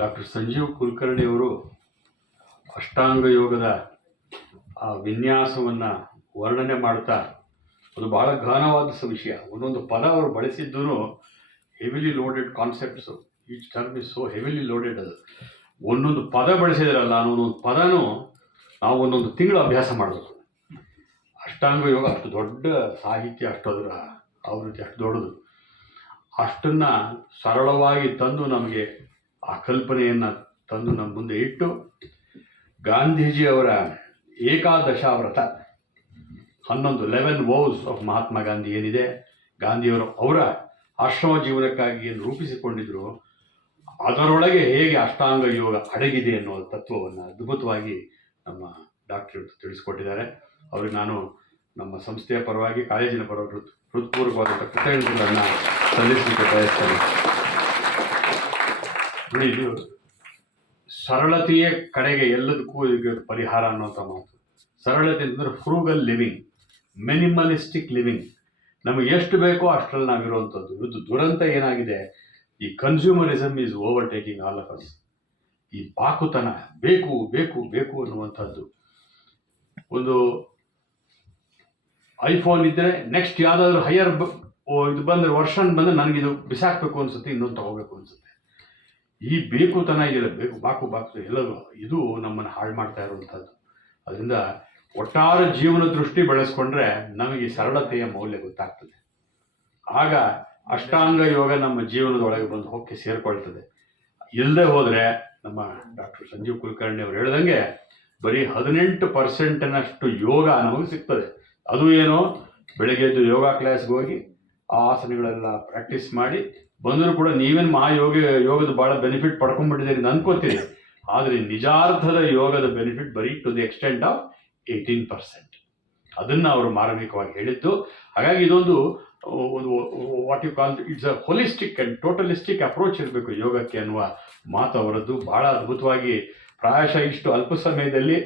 Doctor Sanjeev ಕುಲಕರ್ಣಿಯವರು ಅಷ್ಟಾಂಗ ಯೋಗದ ಆ ವಿನ್ಯಾಸವನ್ನು ವರ್ಣನೆ ಮಾಡ್ತಾ ಅದು ಬಹಳ ಘನವಾದ ವಿಷಯ. ಒಂದೊಂದು ಪದ ಅವರು ಬಳಸಿದ್ದು heavily loaded concepts. Each term is so heavily loaded. ಅದು ಒಂದೊಂದು ಪದ ಬಳಸಿದ್ರಲ್ಲ, ಒಂದೊಂದು ಪದನೂ ನಾವು ಒಂದೊಂದು ತಿಂಗಳು ಅಭ್ಯಾಸ ಮಾಡಬೇಕು. ಅಷ್ಟಾಂಗ ಯೋಗ ಅಷ್ಟು ದೊಡ್ಡ ಸಾಹಿತ್ಯ, ಅಷ್ಟು ಅದರ ಆವೃತ್ತಿ ಅಷ್ಟು ದೊಡ್ಡದು. ಅಷ್ಟನ್ನು ಸರಳವಾಗಿ ತಂದು ನಮಗೆ ಆ ಕಲ್ಪನೆಯನ್ನು ತಂದು ನಮ್ಮ ಮುಂದೆ ಇಟ್ಟು ಗಾಂಧೀಜಿಯವರ ಏಕಾದಶಾವ್ರತ 11 ವೋವ್ಸ್ ಆಫ್ ಮಹಾತ್ಮ ಗಾಂಧಿ ಏನಿದೆ, ಗಾಂಧಿಯವರು ಅವರ ಆಶ್ರಮ ಜೀವನಕ್ಕಾಗಿ ಏನು ರೂಪಿಸಿಕೊಂಡಿದ್ರು ಅದರೊಳಗೆ ಹೇಗೆ ಅಷ್ಟಾಂಗ ಯೋಗ ಅಡಗಿದೆ ಅನ್ನೋ ತತ್ವವನ್ನು ಅದ್ಭುತವಾಗಿ ನಮ್ಮ ಡಾಕ್ಟರ್ ತಿಳಿಸ್ಕೊಟ್ಟಿದ್ದಾರೆ. ಅವ್ರಿಗೆ ನಾನು ನಮ್ಮ ಸಂಸ್ಥೆಯ ಪರವಾಗಿ, ಕಾಲೇಜಿನ ಪರವಾಗಿ ಹೃತ್ಪೂರ್ವಕವಾದಂಥ ಕೃತಜ್ಞತೆಗಳನ್ನು ಸಲ್ಲಿಸಲಿಕ್ಕೆ ಬಯಸ್ತೇನೆ. ಇದು ಸರಳತೆಯ ಕಡೆಗೆ ಎಲ್ಲದಕ್ಕೂ ಈಗ ಪರಿಹಾರ ಅನ್ನೋಂಥ ಮಾತು. ಸರಳತೆ ಅಂತಂದರೆ ಫ್ರೂಗಲ್ ಲಿವಿಂಗ್, ಮಿನಿಮಲಿಸ್ಟಿಕ್ ಲಿವಿಂಗ್. ನಮಗೆ ಎಷ್ಟು ಬೇಕೋ ಅಷ್ಟರಲ್ಲಿ ನಾವಿರುವಂಥದ್ದು. ಇವತ್ತು ದುರಂತ ಏನಾಗಿದೆ, ಈ consumerism is overtaking all of us. ಈ ಬಾಕುತನ, ಬೇಕು ಬೇಕು ಬೇಕು ಅನ್ನುವಂಥದ್ದು. ಒಂದು ಐಫೋನ್ ಇದ್ದರೆ ನೆಕ್ಸ್ಟ್ ಯಾವುದಾದ್ರೂ ಹೈಯರ್ ಇದು ಬಂದರೆ ವರ್ಷನ್ ಬಂದರೆ ನನಗಿದು ಬಿಸಾಕಬೇಕು ಅನಿಸುತ್ತೆ, ಇನ್ನೊಂದು ತಗೋಬೇಕು ಅನಿಸುತ್ತೆ. ಈ ಬೇಕುತನ ಇದೆಯಲ್ಲ, ಬಾಕು ಎಲ್ಲವೂ ಇದು ನಮ್ಮನ್ನು ಹಾಳು ಮಾಡ್ತಾ ಇರುವಂಥದ್ದು. ಅದರಿಂದ ಒಟ್ಟಾರೆ ಜೀವನ ದೃಷ್ಟಿ ಬೆಳೆಸ್ಕೊಂಡ್ರೆ ನಮಗೆ ಸರಳತೆಯ ಮೌಲ್ಯ ಗೊತ್ತಾಗ್ತದೆ. ಆಗ ಅಷ್ಟಾಂಗ ಯೋಗ ನಮ್ಮ ಜೀವನದೊಳಗೆ ಬಂದು ಹೊಕ್ಕೆ ಸೇರಿಕೊಳ್ತದೆ. ಇಲ್ಲದೆ ಹೋದರೆ ನಮ್ಮ ಡಾಕ್ಟರ್ ಸಂಜೀವ್ ಕುಲಕರ್ಣಿ ಅವರು ಹೇಳ್ದಂಗೆ ಬರೀ 18% ಯೋಗ ನಮಗೆ ಸಿಗ್ತದೆ. ಅದು ಏನೋ ಬೆಳಗ್ಗೆ ಎದ್ದು ಯೋಗ ಕ್ಲಾಸ್ಗೆ ಹೋಗಿ ಆ ಆಸನಗಳೆಲ್ಲ ಪ್ರಾಕ್ಟೀಸ್ ಮಾಡಿ ಬಂದರೂ ಕೂಡ ನೀವೇನು ಯೋಗದ ಭಾಳ ಬೆನಿಫಿಟ್ ಪಡ್ಕೊಂಡ್ಬಿಟ್ಟಿದ್ದೀರಿ ಅಂತ ಅನ್ಕೋತೀರಿ. ಆದರೆ ನಿಜಾರ್ಥದ ಯೋಗದ ಬೆನಿಫಿಟ್ ಬರೀ ಟು ದಿ ಎಕ್ಸ್ಟೆಂಟ್ ಆಫ್ 18%. ಅದನ್ನು ಅವರು ಮಾರ್ಮಿಕವಾಗಿ ಹೇಳಿದ್ದು. ಹಾಗಾಗಿ ಇದೊಂದು what you call it's a holistic and totalistic approach ಇರಬೇಕು ಯೋಗಕ್ಕೆ ಅನ್ನುವ ಮಾತು ಅವರದ್ದು. ಭಾಳ ಅದ್ಭುತವಾಗಿ, ಪ್ರಾಯಶಃ ಇಷ್ಟು ಅಲ್ಪ ಸಮಯದಲ್ಲಿ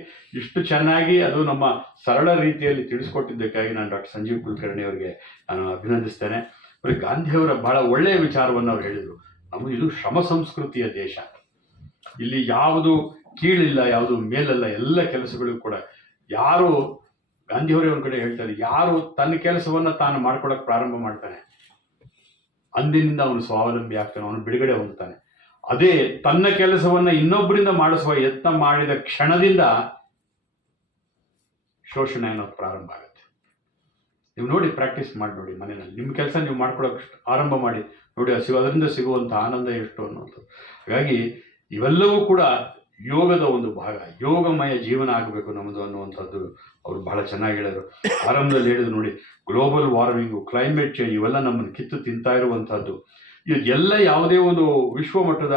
ಇಷ್ಟು ಚೆನ್ನಾಗಿ ಅದು ನಮ್ಮ ಸರಳ ರೀತಿಯಲ್ಲಿ ತಿಳಿಸ್ಕೊಟ್ಟಿದ್ದಕ್ಕಾಗಿ ನಾನು ಡಾಕ್ಟರ್ ಸಂಜೀವ್ ಕುಲಕರ್ಣಿ ಅವರಿಗೆ ನಾನು ಅಭಿನಂದಿಸ್ತೇನೆ. ಅವ್ರಿಗೆ ಗಾಂಧಿಯವರ ಭಾಳ ಒಳ್ಳೆಯ ವಿಚಾರವನ್ನು ಅವ್ರು ಹೇಳಿದರು. ನಮಗೆ ಇದು ಶ್ರಮ ಸಂಸ್ಕೃತಿಯ ದೇಶ. ಇಲ್ಲಿ ಯಾವುದು ಕೀಳಿಲ್ಲ, ಯಾವುದು ಮೇಲಲ್ಲ. ಎಲ್ಲ ಕೆಲಸಗಳು ಕೂಡ ಯಾರು, ಗಾಂಧಿಯವರೇ ಒಂದು ಕಡೆ ಹೇಳ್ತಾರೆ, ಯಾರು ತನ್ನ ಕೆಲಸವನ್ನು ತಾನು ಮಾಡ್ಕೊಳಕ್ಕೆ ಪ್ರಾರಂಭ ಮಾಡ್ತಾನೆ ಅಂದಿನಿಂದ ಅವನು ಸ್ವಾವಲಂಬಿ ಆಗ್ತಾನೆ, ಅವನು ಬಿಡುಗಡೆ ಹೊಂದುತ್ತಾನೆ. ಅದೇ ತನ್ನ ಕೆಲಸವನ್ನು ಇನ್ನೊಬ್ಬರಿಂದ ಮಾಡಿಸುವ ಯತ್ನ ಮಾಡಿದ ಕ್ಷಣದಿಂದ ಶೋಷಣೆ ಅನ್ನೋದು ಪ್ರಾರಂಭ ಆಗುತ್ತೆ. ನೀವು ನೋಡಿ, ಪ್ರಾಕ್ಟೀಸ್ ಮಾಡಿ ನೋಡಿ ಮನೆಯಲ್ಲಿ. ನಿಮ್ಮ ಕೆಲಸ ನೀವು ಮಾಡ್ಕೊಳ್ಳೋಕೆ ಆರಂಭ ಮಾಡಿ ನೋಡಿ, ಅದರಿಂದ ಸಿಗುವಂಥ ಆನಂದ ಎಷ್ಟು ಅನ್ನೋದು. ಹಾಗಾಗಿ ಇವೆಲ್ಲವೂ ಕೂಡ ಯೋಗದ ಒಂದು ಭಾಗ. ಯೋಗಮಯ ಜೀವನ ಆಗಬೇಕು ನಮ್ಮದು ಅನ್ನುವಂಥದ್ದು ಅವರು ಬಹಳ ಚೆನ್ನಾಗಿ ಹೇಳಿದರು. ಆರಂಭದಲ್ಲಿ ಹೇಳಿದ್ರು ನೋಡಿ, ಗ್ಲೋಬಲ್ ವಾರ್ಮಿಂಗು, ಕ್ಲೈಮೇಟ್ ಚೇಂಜ್ ಇವೆಲ್ಲ ನಮ್ಮನ್ನು ಕಿತ್ತು ತಿಂತಾ ಇರುವಂಥದ್ದು. ಇದೆಲ್ಲ ಯಾವುದೇ ಒಂದು ವಿಶ್ವಮಟ್ಟದ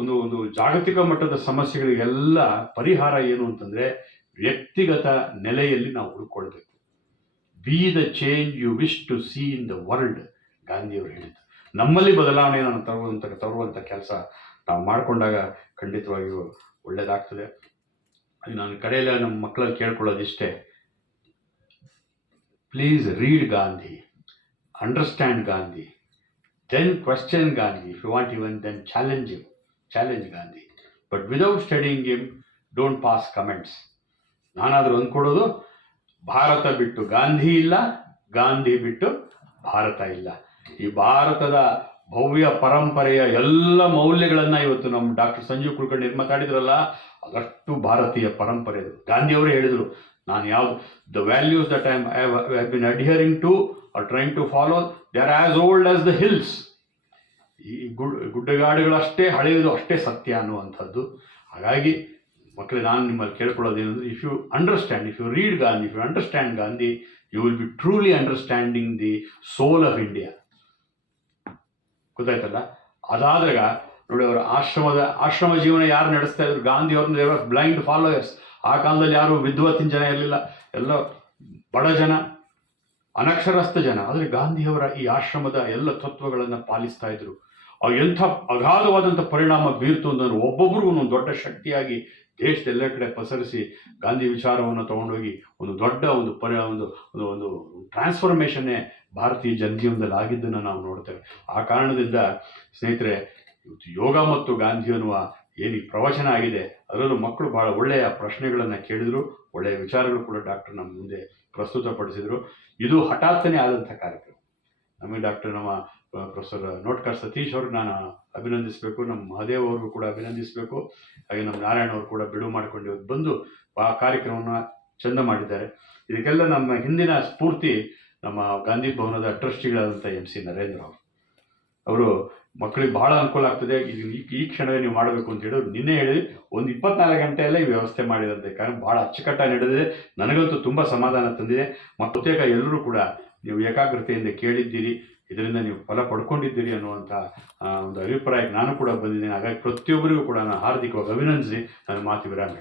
ಒಂದು ಜಾಗತಿಕ ಮಟ್ಟದ ಸಮಸ್ಯೆಗಳಿಗೆಲ್ಲ ಪರಿಹಾರ ಏನು ಅಂತಂದರೆ ವ್ಯಕ್ತಿಗತ ನೆಲೆಯಲ್ಲಿ ನಾವು ಹುಡುಕೊಳ್ಬೇಕು. Be the change you wish to see in the world, ಗಾಂಧಿಯವರು ಹೇಳಿದ್ದು. ನಮ್ಮಲ್ಲಿ ಬದಲಾವಣೆಯನ್ನು ತರುವಂಥ ಕೆಲಸ ನಾವು ಮಾಡಿಕೊಂಡಾಗ ಖಂಡಿತವಾಗಿಯೂ ಒಳ್ಳೆಯದಾಗ್ತದೆ. ನಾನು ಕಡೆಯಲ್ಲ ನಮ್ಮ ಮಕ್ಕಳಲ್ಲಿ ಕೇಳ್ಕೊಳ್ಳೋದಿಷ್ಟೇ, please read Gandhi, understand Gandhi, then question Gandhi. If you want, even then challenge him, challenge Gandhi. But without studying him, don't pass comments. ನಾನಾದರೂ ಅಂದ್ಕೊಡೋದು, ಭಾರತ ಬಿಟ್ಟು ಗಾಂಧಿ ಇಲ್ಲ, ಗಾಂಧಿ ಬಿಟ್ಟು ಭಾರತ ಇಲ್ಲ. ಈ ಭಾರತದ ಭವ್ಯ ಪರಂಪರೆಯ ಎಲ್ಲ ಮೌಲ್ಯಗಳನ್ನು ಇವತ್ತು ನಮ್ಮ ಡಾಕ್ಟರ್ ಸಂಜೀವ್ ಕುಲಕರ್ಣಿ ಮಾತಾಡಿದ್ರಲ್ಲ, ಅದಷ್ಟು ಭಾರತೀಯ ಪರಂಪರೆ ಅದು. ಗಾಂಧಿಯವರೇ ಹೇಳಿದರು, ನಾನು ಯಾವುದು the values that I have been adhering to or trying to follow, they are as old as the hills. ಈ ಗುಡ್ಡಗಾಡುಗಳಷ್ಟೇ ಹಳೆಯದು, ಅಷ್ಟೇ ಸತ್ಯ ಅನ್ನುವಂಥದ್ದು. ಹಾಗಾಗಿ ಮಕ್ಕಳೇ, ನಾನು ನಿಮ್ಮಲ್ಲಿ ಕೇಳ್ಕೊಳ್ಳೋದೇನೆಂದರೆ, if you understand, if you read Gandhi, if you understand Gandhi, you will be truly understanding the soul of India. ಗೊತ್ತಾಯ್ತಲ್ಲ? ಅದಾದಾಗ ನೋಡಿ, ಅವರ ಆಶ್ರಮ ಜೀವನ ಯಾರು ನಡೆಸ್ತಾ ಇದ್ರು, ಗಾಂಧಿ ಅವ್ರನ್ನ ದೇವರ್ ಬ್ಲೈಂಡ್ ಫಾಲೋಯರ್ಸ್. ಆ ಕಾಲದಲ್ಲಿ ಯಾರು ವಿದ್ವತ್ತಿನ ಜನ ಇರಲಿಲ್ಲ, ಎಲ್ಲ ಬಡ ಜನ, ಅನಕ್ಷರಸ್ಥ ಜನ. ಆದರೆ ಗಾಂಧಿಯವರ ಈ ಆಶ್ರಮದ ಎಲ್ಲ ತತ್ವಗಳನ್ನು ಪಾಲಿಸ್ತಾ ಇದ್ರು. ಎಂಥ ಅಗಾಧವಾದಂಥ ಪರಿಣಾಮ ಬೀರ್ತು ಅಂತಂದ್ರೆ, ಒಬ್ಬೊಬ್ರಿಗೂ ಒಂದು ದೊಡ್ಡ ಶಕ್ತಿಯಾಗಿ ದೇಶದೆಲ್ಲ ಕಡೆ ಪಸರಿಸಿ ಗಾಂಧಿ ವಿಚಾರವನ್ನು ತಗೊಂಡೋಗಿ ಒಂದು ದೊಡ್ಡ ಒಂದು ಟ್ರಾನ್ಸ್ಫಾರ್ಮೇಷನ್ನೇ ಭಾರತೀಯ ಜನಜೀವನದಲ್ಲಿ ಆಗಿದ್ದನ್ನು ನಾವು ನೋಡ್ತೇವೆ. ಆ ಕಾರಣದಿಂದ ಸ್ನೇಹಿತರೆ, ಇವತ್ತು ಯೋಗ ಮತ್ತು ಗಾಂಧಿ ಅನ್ನುವ ಏನು ಈ ಪ್ರವಚನ ಆಗಿದೆ ಅದರಲ್ಲೂ ಮಕ್ಕಳು ಭಾಳ ಒಳ್ಳೆಯ ಪ್ರಶ್ನೆಗಳನ್ನು ಕೇಳಿದರು, ಒಳ್ಳೆಯ ವಿಚಾರಗಳು ಕೂಡ ಡಾಕ್ಟರ್ ನಮ್ಮ ಮುಂದೆ ಪ್ರಸ್ತುತಪಡಿಸಿದರು. ಇದು ಹಠಾತ್ತನೇ ಆದಂಥ ಕಾರ್ಯಕ್ರಮ. ನಮಗೆ ನಮ್ಮ ಪ್ರೊಫೆಸರ್ ನೋಟ್ಕರ್ ಸತೀಶ್ ಅವ್ರಿಗೆ ನಾನು ಅಭಿನಂದಿಸಬೇಕು, ನಮ್ಮ ಮಹದೇವ್ ಅವ್ರಿಗೂ ಕೂಡ ಅಭಿನಂದಿಸಬೇಕು, ಹಾಗೆ ನಮ್ಮ ನಾರಾಯಣ ಅವರು ಕೂಡ ಬಿಡುವು ಮಾಡಿಕೊಂಡು ಇವತ್ತು ಬಂದು ಆ ಕಾರ್ಯಕ್ರಮವನ್ನು ಚಂದ ಮಾಡಿದ್ದಾರೆ. ಇದಕ್ಕೆಲ್ಲ ನಮ್ಮ ಹಿಂದಿನ ಸ್ಫೂರ್ತಿ ನಮ್ಮ ಗಾಂಧಿ ಭವನದ ಟ್ರಸ್ಟಿಗಳಾದಂಥ MC ನರೇಂದ್ರ ಅವರು ಮಕ್ಕಳಿಗೆ ಬಹಳ ಅನುಕೂಲ ಆಗ್ತದೆ, ಈ ಕ್ಷಣವೇ ನೀವು ಮಾಡಬೇಕು ಅಂತ ಹೇಳಿದ್ರು. ನಿನ್ನೆ ಹೇಳಿ ಒಂದು 24 ಗಂಟೆಯಲ್ಲೇ ಈ ವ್ಯವಸ್ಥೆ ಮಾಡಿದಂತೆ, ಕಾರಣ ಭಾಳ ಅಚ್ಚುಕಟ್ಟಾಗಿ ನಡೆದಿದೆ. ನನಗಂತೂ ತುಂಬ ಸಮಾಧಾನ ತಂದಿದೆ. ಮತ್ತು ಎಲ್ಲರೂ ಕೂಡ ನೀವು ಏಕಾಗ್ರತೆಯಿಂದ ಕೇಳಿದ್ದೀರಿ, ಇದರಿಂದ ನೀವು ಫಲ ಪಡ್ಕೊಂಡಿದ್ದೀರಿ ಅನ್ನುವಂಥ ಒಂದು ಅಭಿಪ್ರಾಯಕ್ಕೆ ನಾನು ಕೂಡ ಬಂದಿದ್ದೇನೆ. ಹಾಗಾಗಿ ಪ್ರತಿಯೊಬ್ಬರಿಗೂ ಕೂಡ ನಾನು ಹಾರ್ದಿಕವಾಗಿ ಅಭಿನಂದಿಸಿ ನನ್ನ ಮಾತು ವಿರಾಮ.